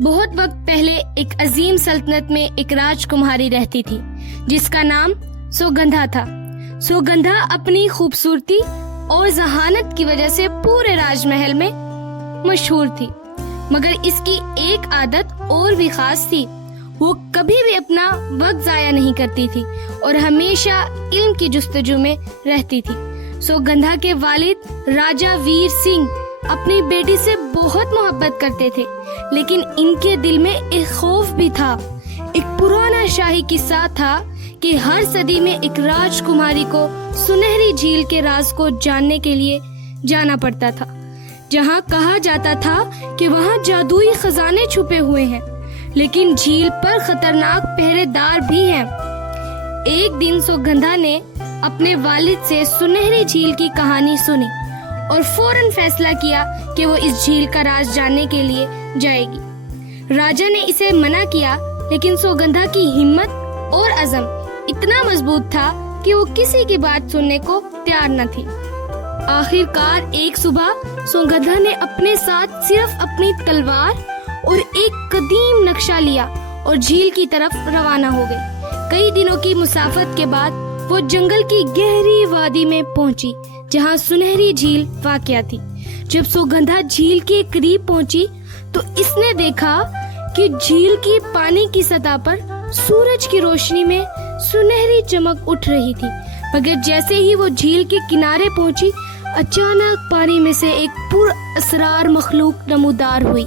بہت وقت پہلے ایک عظیم سلطنت میں ایک راجکماری رہتی تھی جس کا نام سوگندھا تھا۔ سوگندھا اپنی خوبصورتی اور ذہانت کی وجہ سے پورے راج محل میں مشہور تھی، مگر اس کی ایک عادت اور بھی خاص تھی۔ وہ کبھی بھی اپنا وقت ضائع نہیں کرتی تھی اور ہمیشہ علم کی جستجو میں رہتی تھی۔ سوگندھا کے والد راجا ویر سنگھ اپنی بیٹی سے بہت محبت کرتے تھے، لیکن ان کے دل میں ایک خوف بھی تھا۔ ایک پرانا شاہی قصہ تھا کہ ہر صدی میں ایک راجکماری کو سنہری جھیل کے راز کو جاننے کے لیے جانا پڑتا تھا، جہاں کہا جاتا تھا کہ وہاں جادوئی خزانے چھپے ہوئے ہیں، لیکن جھیل پر خطرناک پہرے دار بھی ہیں۔ ایک دن سوگندھا نے اپنے والد سے سنہری جھیل کی کہانی سنی اور فوراً فیصلہ کیا کہ وہ اس جھیل کا راز جاننے کے لیے جائے گی۔ راجا نے اسے منع کیا، لیکن سوگندھا کی ہمت اور عزم اتنا مضبوط تھا کہ وہ کسی کی بات سننے کو تیار نہ تھی۔ آخر کار ایک صبح سوگندھا نے اپنے ساتھ صرف اپنی تلوار اور ایک قدیم نقشہ لیا اور جھیل کی طرف روانہ ہو گئی۔ کئی دنوں کی مسافت کے بعد وہ جنگل کی گہری وادی میں پہنچی جہاں سنہری جھیل واقع تھی۔ جب سوگندھا جھیل کے قریب پہنچی تو اس نے دیکھا کہ جھیل کی پانی کی سطح پر سورج کی روشنی میں سنہری چمک اٹھ رہی تھی، مگر جیسے ہی وہ جھیل کے کنارے پہنچی، اچانک پانی میں سے ایک پر اسرار مخلوق نمودار ہوئی۔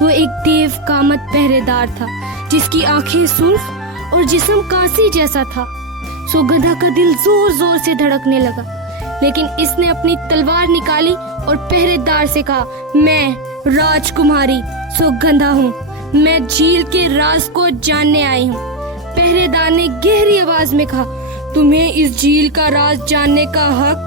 وہ ایک دیو قامت پہرے دار تھا جس کی آنکھیں سرخ اور جسم کانسی جیسا تھا۔ سوگندھا کا دل زور زور سے دھڑکنے لگا، لیکن اس نے اپنی تلوار نکالی اور پہرے دار سے کہا، میں راجکماری سوگندھا ہوں، میں جھیل کے راز کو جاننے آئی ہوں۔ پہرے دار نے گہری آواز میں کہا، تمہیں اس جھیل کا راز جاننے کا حق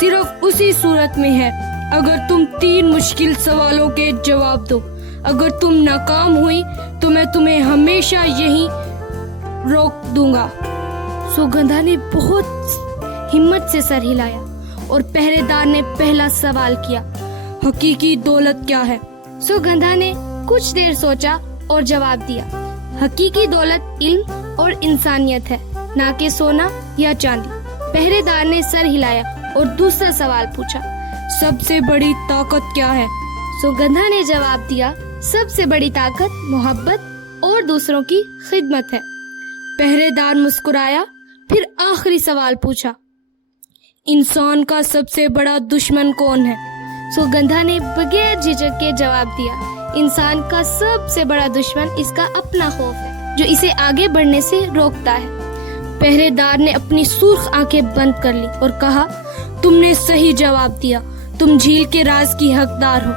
صرف اسی صورت میں ہے اگر تم 3 مشکل سوالوں کے جواب دو۔ اگر تم ناکام ہوئی تو میں تمہیں ہمیشہ یہیں روک دوں گا۔ سوگندھا نے بہت ہمت سے سر ہلایا اور پہرے دار نے پہلا سوال کیا، حقیقی دولت کیا ہے؟ سوگندھا نے کچھ دیر سوچا اور جواب دیا، حقیقی دولت علم اور انسانیت ہے، نہ کہ سونا یا چاندی۔ پہرے دار نے سر ہلایا اور دوسرا سوال پوچھا، سب سے بڑی طاقت کیا ہے؟ سوگندھا نے جواب دیا، سب سے بڑی طاقت محبت اور دوسروں کی خدمت ہے۔ پہرے دار مسکرایا، پھر آخری سوال پوچھا، انسان کا سب سے بڑا دشمن کون ہے؟ سوگندھا نے بغیر جھجک کے جواب دیا، انسان کا سب سے بڑا دشمن اس کا اپنا خوف ہے جو اسے آگے بڑھنے سے روکتا ہے۔ پہرے دار نے اپنی سرخ آنکھیں بند کر لی اور کہا، تم نے صحیح جواب دیا، تم جھیل کے راز کی حقدار ہو۔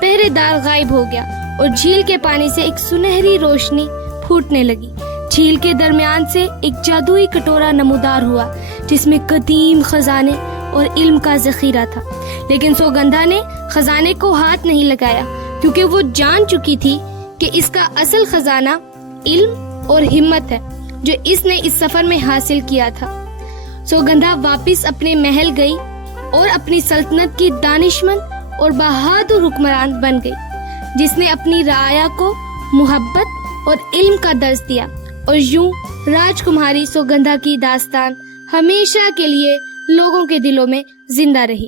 پہرے دار غائب ہو گیا اور جھیل کے پانی سے ایک سنہری روشنی پھوٹنے لگی۔ جھیل کے درمیان سے ایک جادوئی کٹورا نمودار ہوا جس میں قدیم خزانے اور علم کا ذخیرہ تھا، لیکن سوگندھا نے خزانے کو ہاتھ نہیں لگایا کیونکہ وہ جان چکی تھی کہ اس کا اصل خزانہ علم اور ہمت ہے جو اس نے اس سفر میں حاصل کیا تھا۔ سوگندھا واپس اپنے محل گئی اور اپنی سلطنت کی دانشمند اور بہادر حکمران بن گئی، جس نے اپنی رعایا کو محبت اور علم کا درس دیا، اور یوں راجکماری سوگندھا کی داستان ہمیشہ کے لیے لوگوں کے دلوں میں زندہ رہی۔